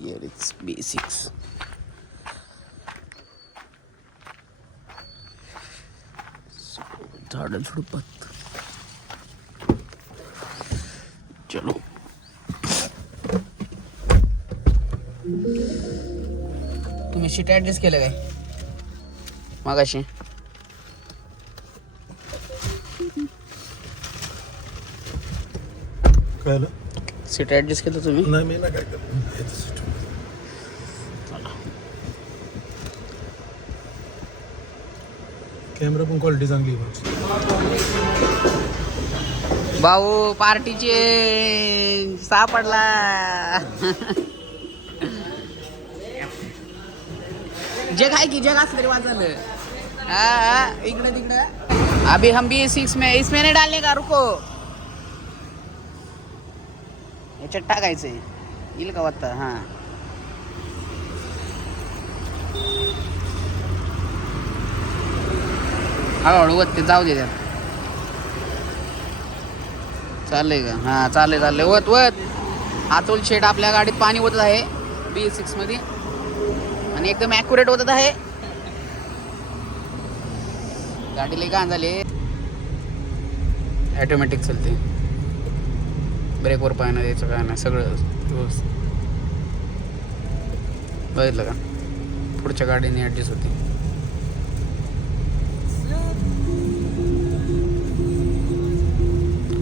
Here it's B6. झाड झुडपात चलो. तुम्ही सीट ऍडजस्ट केलं काय मागाशी? काय सीट ऍडजस्ट केलं तुम्ही? नाही मी ना काय करतो. कॅमेरा पण क्वालिटी चांगली आहे. भाऊ पार्टीचे सापडला. जग आहे की जग असं तरी वाजलं. हाँ इकडे तिकडे. अभी हम भी इसमें नहीं डालने का, रुको. याच्यात टाकायचंय येईल का वाटतं? हा हळूहळू वत ते जाऊ दे त्यात. चाललंय का? हा चाललंय वत वत. आतोल शेड आपल्या गाडीत पाणी ओतत आहे B6 मध्ये आणि एकदम ॲक्युरेट ओतत आहे. गाडी लई घाण झाली. ऑटोमॅटिक चालते, ब्रेकवर पाय नाही द्यायचं काय नाही, सगळं व्यवस्थित. बघितलं का? पुढच्या गाडीने ॲडजस्ट होते.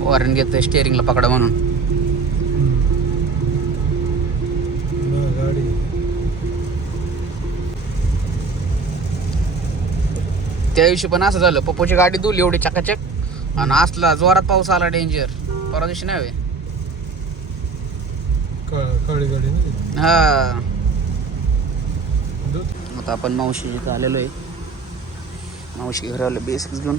वॉरंट घेतलं स्टेअरिंगला पकडा म्हणून. गाडी त्या दिवशी पण असं झालं, पप्पूची गाडी धुली एवढी चकाचक आणि असला जोरात पाऊस आला डेंजर. परवा दिवशी नाही होय? काळी गाडी ना. हा आता आपण मावशी इथं आलेलो आहे. मावशी घरी आलो B6 घेऊन.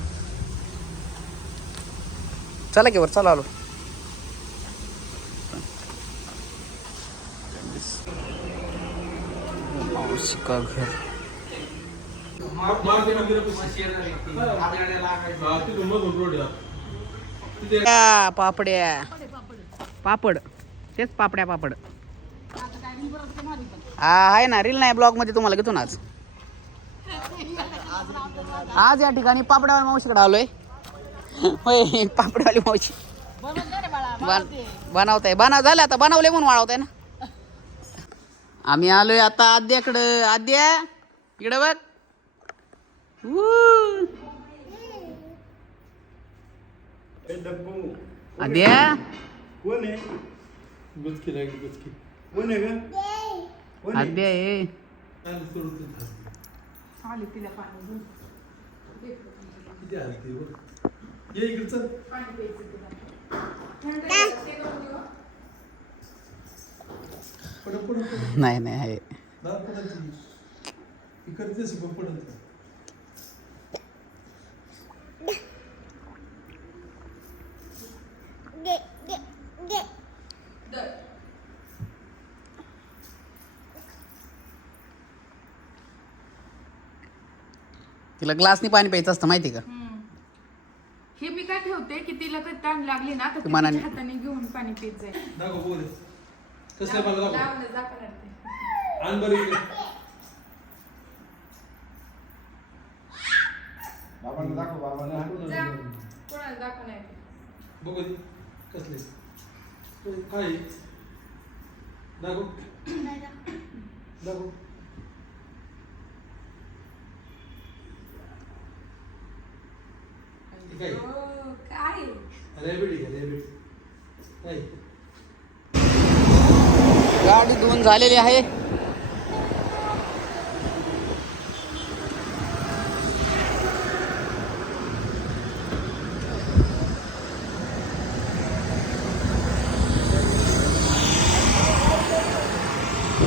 चला की वर चला आलो. मावशी का घर. पापड्या पापड तेच पापड्या पापड. हा आहे ना, रील नाही ब्लॉग मध्ये तुम्हाला घेतो ना. आज या ठिकाणी पापड्यावाली मावशीकडे आलोय. होय पापड्यावाली मावशी बनवताय. झालं आता, बनवले म्हणून वाळवताय ना. आम्ही आलोय आता आद्याकडं. आद्या इकडे बघ. आद्या कोण आहे? गुचकी लागली गुचकी. कोण आहे का? आद्या ये. किती आलती बघ. ये इकडे चल. नाही नाही आहे. इकडे पडत. तिला ग्लासनी पाणी प्यायचं असतं माहिती का? हे मी काय ठेवते की तिला कधी ताण लागली ना तर मनाने हाताने घेऊन पाणी पित जाईल. दाखव बोल. कसं मला दाखव. लावलं दाखवणार ते. आण बरं इकडे. बाबांना दाखव. बाबांना जा. कोणाला दाखवणार ते. बघू दे कसले काय दाखव. दाखव. काय काय रॅबिट आहे रॅबिट. काय गाडी धुवून झालेली आहे.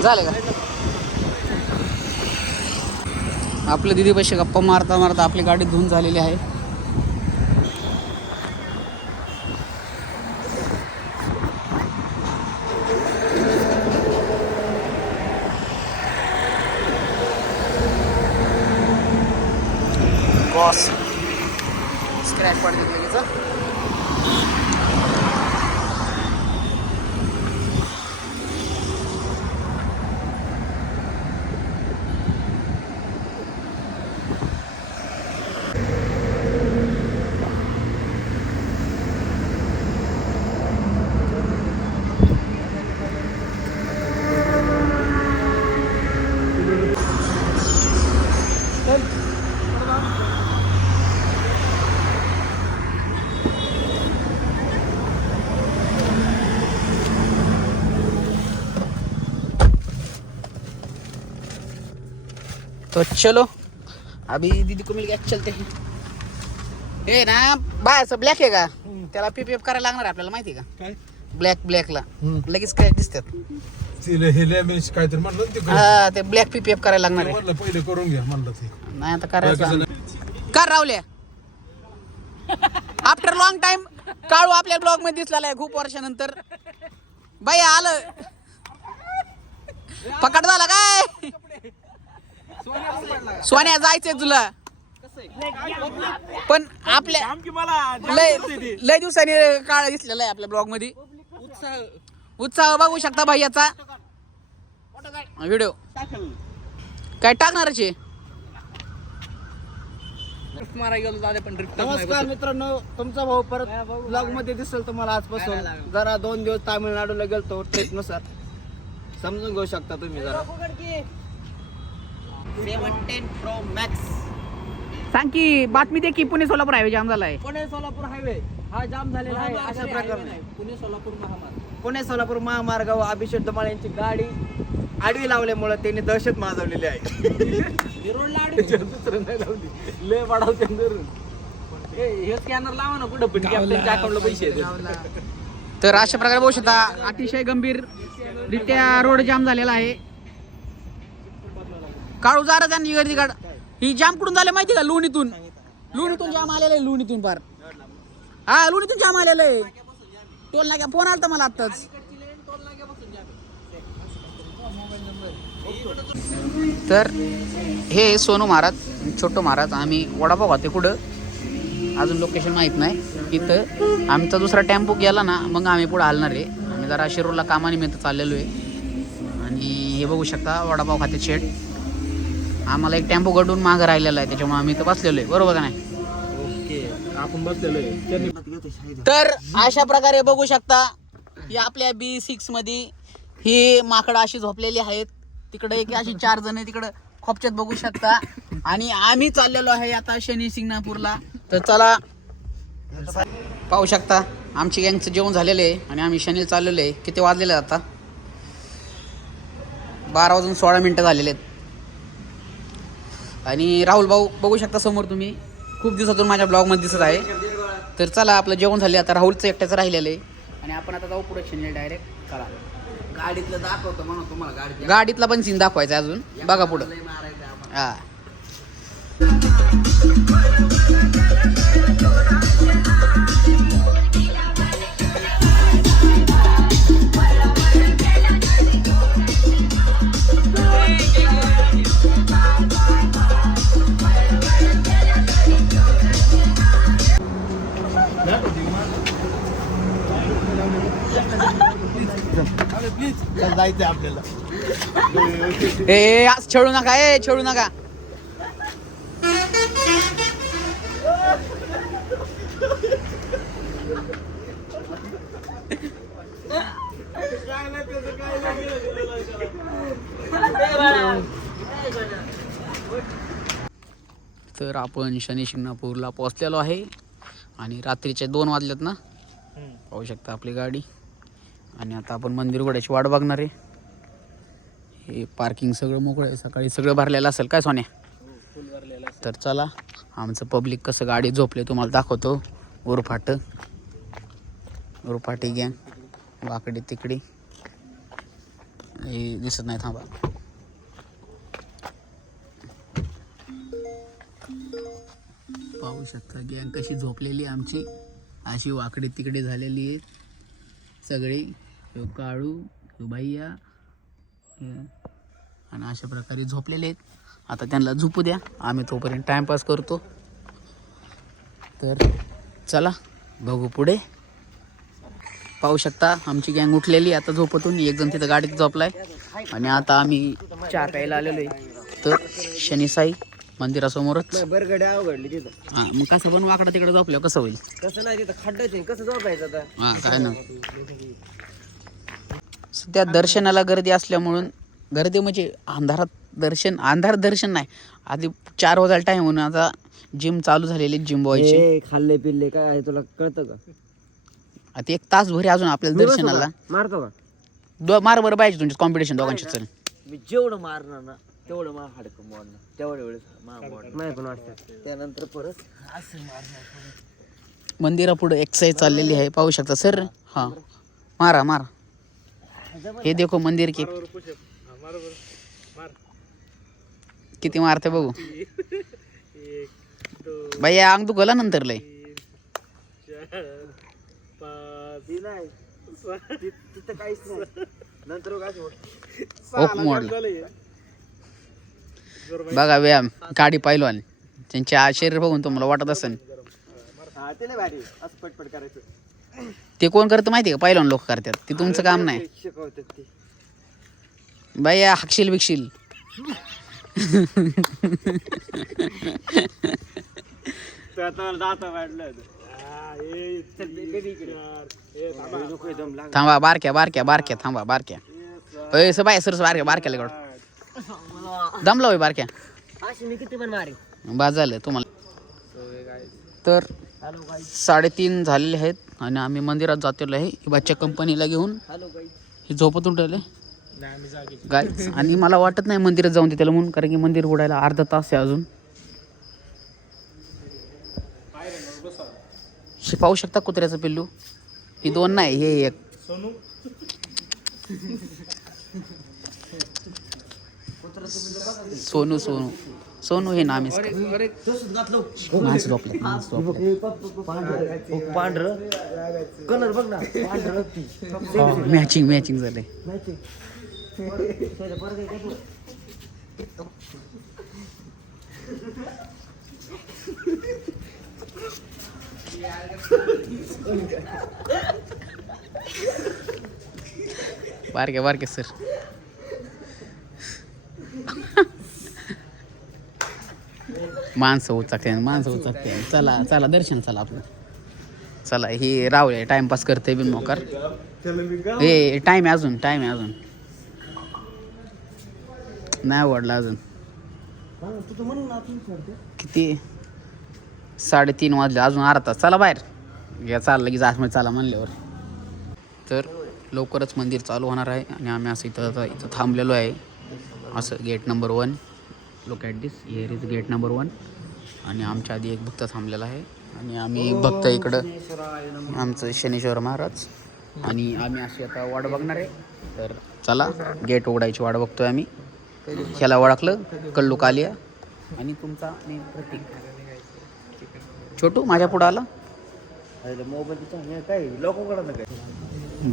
झालं का? आपल्या दिदी पैसे गप्पा मारता मारता आपली गाडी धुवून झालेली आहे. बॉस स्क्रॅच पडते लगेच. तो चलो अभी दीदी को मिल गया, चलते हैं. हे ना बाहेरचं ब्लॅक आहे का, त्याला पीपीएफ करायला लागणार आहे आपल्याला, माहिती आहे का? काय ब्लॅकला लगेच क्रॅच दिसतात. काहीतरी म्हणलं ना ते हा ते ब्लॅक पीपीएफ करायला लागणार आहे. म्हणलं पहिले करून घ्या म्हणलं ते. नाही आता करायचं कर रावल्या. आफ्टर लॉंग टाइम काळू आपल्या ब्लॉग मध्ये दिसलेला आहे खूप वर्षानंतर. बाई आलं पकड झाला काय सोन्या, जायचंय तुला पण आपल्या लय दिवसांनी काळ दिसलेला आहे आपल्या ब्लॉग मध्ये. उत्साह बघू शकता भैयाचा. व्हिडिओ काय टाकणारच आहे. नमस्कार मित्रांनो, तुमचा भाऊ परत ब्लॉग मध्ये दिसेल तुम्हाला आजपासून. जरा 2 दिवस तामिळनाडूला गेलतो ट्रिप नुसार, समजून घेऊ शकता तुम्ही. जरा 17 Pro Max सांग की बातमी दे की पुणे सोलापूर हायवे जाम झालाय. पुणे सोलापूर हायवे हा जाम झालेला आहे अशा प्रकारे. पुणे सोलापूर महामार्गावर अभिषेक धुमाळ यांची गाडी आडवी लावल्यामुळे त्यांनी दहशत माजवलेली आहे. लय वाढवते हे स्कॅनर लावा ना कुठं पण कॅप्टनच्या अकाउंटला पैसे येतात. तर अशा प्रकारे बघू शकता अतिशय गंभीर रित्या रोड जाम झालेला आहे. काळू जारा त्यांनी गर्दी काढ. ही जाम कुठून झाले माहिती का? लोणीतून जाम आलेलं आहे. लोणीतून पार हा लोणीतून जाम आलेलं आहे. टोल नाक्या फोन आलता मला आत्ताच. तर हे सोनू महाराज, छोटू महाराज. आम्ही वडापाव खाते कुठं अजून लोकेशन माहीत नाही. इथं आमचा दुसरा टेम्पो गेला ना मग आम्ही पुढे हलणार आहे. आम्ही जरा शिरूरला कामानिमित्त चाललेलो आहे. आणि हे बघू शकता वडापाव खाते शेड. आम्हाला एक टेम्पो गडून मागं राहिलेला आहे त्याच्यामुळे आम्ही इथं बसलेलो आहे. बरोबर का नाही? आपण बसलेलो आहे. तर अशा प्रकारे बघू शकता या आपल्या B6 मध्ये ही माकडं अशी झोपलेली आहेत. तिकडे एक अशी 4 जण तिकडं खोपच्यात बघू शकता. आणि आम्ही चाललेलो आहे आता शनी शिंगणापूरला. तर चला पाहू शकता आमची गँगचं जेवण झालेलं आहे आणि आम्ही शनीला चाललेलो आहे. किती वाजलेले आहेत आता? 12:16 झालेले आहेत. आणि राहुल भाऊ बघू शकता समोर तुम्ही, खूप दिवसातून माझ्या ब्लॉगमध्ये दिसत आहे. तर चला आपलं जेवण झाले. आता राहुलचं एकट्याचं राहिलेलं आहे आणि आपण आता जाऊ पुढे शनीला डायरेक्ट. चला गाडीतलं दाखवतो म्हणून तुम्हाला. गाडीतला पण सीन दाखवायचा अजून. बघा पुढं. हा जायचंय आपल्याला. ए आज छेडू नका, छेडू नका. तर आपण शनी शिंगणापूरला पोहोचलेलो आहे आणि रात्रीचे 2 वाजलेत ना. पाहू शकता आपली गाडी. आणि आता आपण मंदिर उघडायची वाट बघणार आहे. हे पार्किंग सगळं मोकळं आहे. सकाळी सगळं भरलेलं असेल काय सोन्या? तर चला आमचं पब्लिक कसं गाडी झोपले तुम्हाला दाखवतो. उरफाटी गँग वाकडी तिकडी हे दिसत नाही. थांबा. पाहू शकता गँग कशी झोपलेली आमची. अशी वाकडी तिकडे झालेली आहे सगळी. ह्यो काळू, ह्यो भैया आणि अशा प्रकारे झोपलेले आहेत. आता त्यांना झोपू द्या, आम्ही तोपर्यंत टाइमपास करतो. तर चला बघू पुढे. पाहू शकता आमची गँग उठलेली आता झोपतून. एक जण तिथं गाडीत झोपलाय आणि आता आम्ही चहा प्यायला आलेलो आहे. तर शनीसाई मंदिरासमोरच. बरगड्या अवघडली तिथं. हां मग कसं पण वाकडा तिकडे झोपल्यावर कसं होईल? कसं नाही तिथं खड्डाच आहे, कसं झोपायचं आता? हां काय ना. सध्या दर्शनाला गर्दी असल्यामुळं, गर्दी म्हणजे अंधार दर्शन नाही. आधी 4 वाजायला टाइम होऊन आता जिम चालू झालेली. जिम बॉयची खाल्ले पिल्ले काय आहे तुला कळतं का? आता 1 तास भरी अजून आपल्याला दर्शनाला. मारतो का? मार बरं पाहिजे तुमच्या कॉम्पिटिशन दोघांची. चल मी जेवढं मारणार ना तेवढं मा हाडकं मोडणं तेवढ्या वेळेस मा मोडणं नाही पण वाटतं त्यानंतर परत असं मारणार मंदिरापुढे एक्सरसाइज चाललेली आहे पाहू शकता सर. हा मारा मारा. हे देखो मंदिर की किती मारते बघू. भैया अंग दुखला नंतर लय. तिथं काहीच नाही नंतर ओक मोडला. बघा व्यायाम गाडी पाहिलवान त्यांच्या शरीर बघून तुम्हाला वाटत असेल ते नाही भारी असं पटपट करायचं. ते कोण करतं माहिती का? पाहिलवान लोक करतात. ते तुमचं काम नाही. शिकवतात ते भैया हाकशील बिकशील. थांबा बारक्या बारक्या बारक्या थांबा बारक्या. बाय सर बारक्या बारक्या लगड दमला होय बारक्या. मी किती पण मारे बाद झालं तुम्हाला. तर 3:30 झालेले आहेत आणि आम्ही मंदिरात जातेलो आहे बच्च्या कंपनीला घेऊन. हे झोपत उठले गाय आणि मला वाटत नाही मंदिरात जाऊन त्याला म्हणून, कारण की मंदिर उडायला अर्धा तास आहे अजून. हे पाहू शकता कुत्र्याचं पिल्लू. ही 2 नाही हे 1. सोनू सोनू सोनू हे नाम आहे. माणसं झोपले पांढरं कलर बघ ना पांढरं मॅचिंग मॅचिंग झाले. बारके बारके सर. माणसं उचकते. चला चला दर्शन चला आपलं. चला ही रावले टाइमपास करते बिन मोकार. हे टाइम आहे अजून नाही आवडला अजून. किती 3:30 वाजले अजून अर्धा तास. चला बाहेर या चाललं की जास्त चला म्हणल्यावर. तर लवकरच मंदिर चालू होणार आहे आणि आम्ही असं इथं थांबलेलो आहे. असं gate number 1. Look at this here is gate number 1. आणि आमच्या आधी एक भक्त थांबलेला आहे आणि आम्ही भक्त इकडं आमचं शनीश्वर महाराज आणि आम्ही अशी आता वाट बघणार आहे. तर चला गेट उघडायची वाट बघतोय आम्ही. ह्याला ओळखलं कल्लू कालिया आणि तुमचा मी प्रतीक. छोटू माझ्या पुढं आला.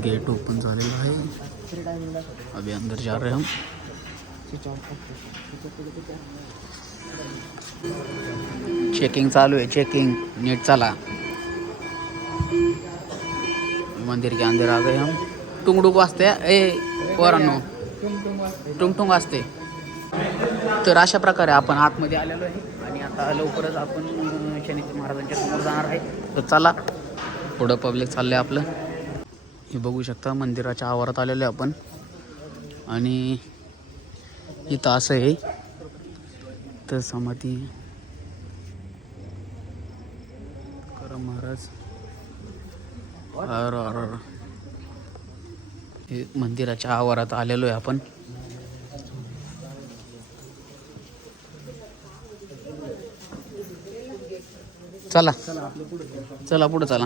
गेट ओपन झालेला आहे. अभी अंदर जा रहे हम. चेकिंग चालू है. चेकिंग नीट चला. मंदिर के अंदर आ गए हम. टुंगडुक वाजते पोरांनो टुंगटुंग असते. तर अशा प्रकारे आपण आतमध्ये आलेलो आहे आणि आता लवकरच आपण शनीश्वर महाराजांच्या समोर जाणार आहे. तर चला पुढं पब्लिक चाललंय आपलं. हे बघू शकता मंदिराच्या आवारात आलेलो आहे आपण आणि इथं असं आहे तर समाधी करम महाराज. हे मंदिराच्या आवारात आलेलो आहे आपण. चला चला पुढे चला.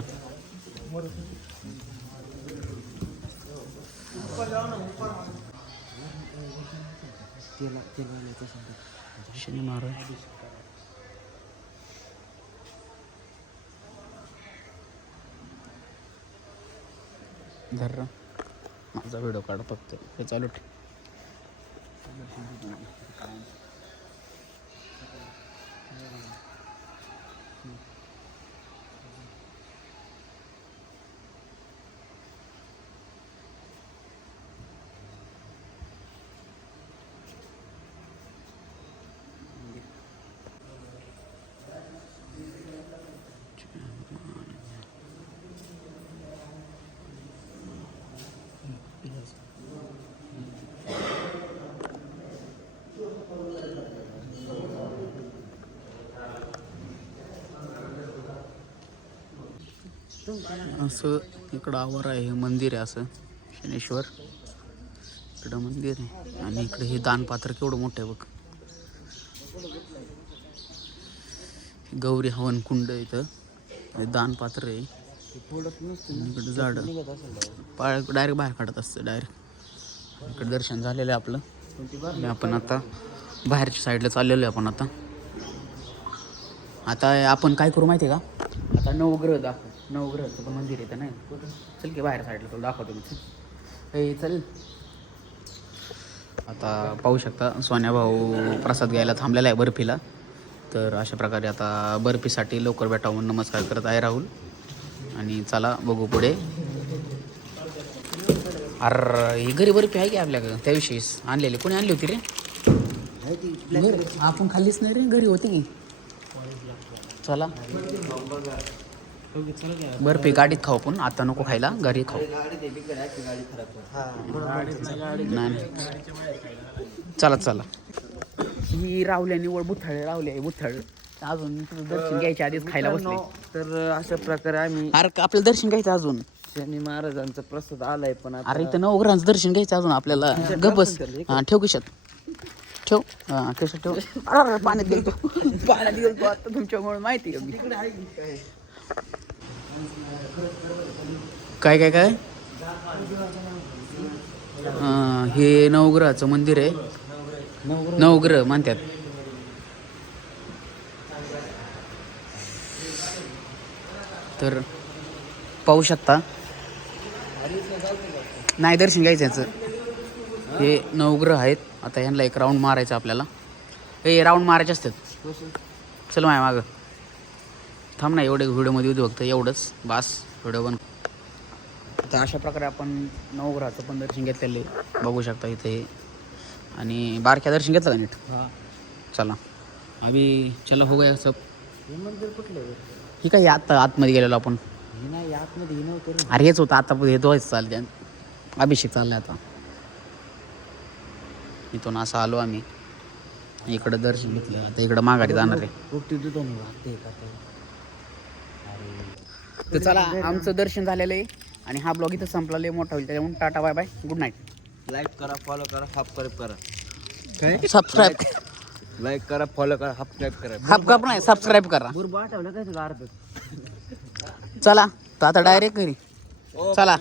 शनी महाराज धर माझा व्हिडिओ काढ फक्त. हे चालू ठेव. असं इकडं आवर आहे. हे मंदिर आहे असं शनेश्वर. इकडं मंदिर आहे आणि इकडे हे दानपात्र केवढं मोठं आहे बघ. गौरी हवन कुंड आहे इथं, दान पात्र आहे इकडे झाड पाळ डायरेक्ट बाहेर काढत असतं डायरेक्ट. इकडे दर्शन झालेलं आहे आपलं आणि आपण आता बाहेरच्या साईडला चाललेलो आहे. आता आपण काय करू माहिती आहे का, आता नवग्रह दाखव. नवग्रहाचं पण मंदिर येतं नाही, चल की बाहेर साईडला तुला दाखवतो मी. हे चल. आता पाहू शकता सोन्या भाऊ प्रसाद घ्यायला थांबलेला आहे बर्फीला. तर अशा प्रकारे आता बर्फीसाठी लवकर भेटावं म्हणून नमस्कार करत आहे राहुल. आणि चला बघू पुढे. अरे ही घरी बर्फी आहे की आपल्याकडं, त्याविषयी आणलेली. कोणी आणली होती रे? आपण खाल्लीच नाही रे, घरी होती की. चला बर्फी गाडीत खाऊ, पण आता नको खायला, घरी खाऊ. नाही चला चला. ही रावल्या निवड बुथाळे रावले आहे, बुथाळे. अजून तुझं दर्शन घ्यायच्या आधीच खायला बसले. तर अशा प्रकारे आम्ही अरे आपलं दर्शन घ्यायचं अजून. शनी महाराजांचा प्रसाद आलाय, पण आता अरे इथं नवग्रहांचं दर्शन घ्यायचं अजून आपल्याला. गबस. हां ठेव कशात ठेव. हां कशात ठेव. अरे पाण्यात गेलतो, पाण्यात गेलतो आता तुमच्यामुळे माहिती आहे काय काय काय. हे नवग्रहाचं मंदिर आहे, नवग्रह म्हणतात. तर पाहू शकता. नाही दर्शन घ्यायचं याचं. हे नवग्रह आहेत. आता ह्यांना एक राऊंड मारायचं आपल्याला. हे राऊंड मारायचे असतात. चल माझ्या मागं थांब ना, एवढे व्हिडिओमध्ये होते फक्त एवढंच बास. व्हिडिओ पण आता अशा प्रकारे आपण नवग्रहाचं पण दर्शन घेतलेलं आहे, बघू शकता इथे. आणि बारक्या दर्शन घेतलं का नीट? चला अभि चलो हो गया सब. हे मंदिर कुठलं आहे? ही काय आत्ता आतमध्ये गेलेलो आपण. हे नाही आतमध्ये हे नव्हतं रे. अरे हेच होतं आता, हे दोयच चालते. अभिषेक चाललाय आता. इथून असं आलो आम्ही, इकडं दर्शन घेतलं. आता इकडं माघारी जाणार आहे. पोपटी दुधाने वागते का ते? तर चला आमचं दर्शन झालेलं आहे आणि हा ब्लॉग इथं संपलेला आहे, मोठा होईल. त्याच्यामुळे tata bye bye, good night. Like करा, फॉलो करा, सबस्क्राईब करा. सबस्क्राईब लाईक करा, फॉलो करा, सबस्क्राईब करा. सबस्क्राईब नाही, सबस्क्राईब करा. बरोबर आठवलं काय तुला अर्ध? चला तर आता डायरेक्ट घरी चला.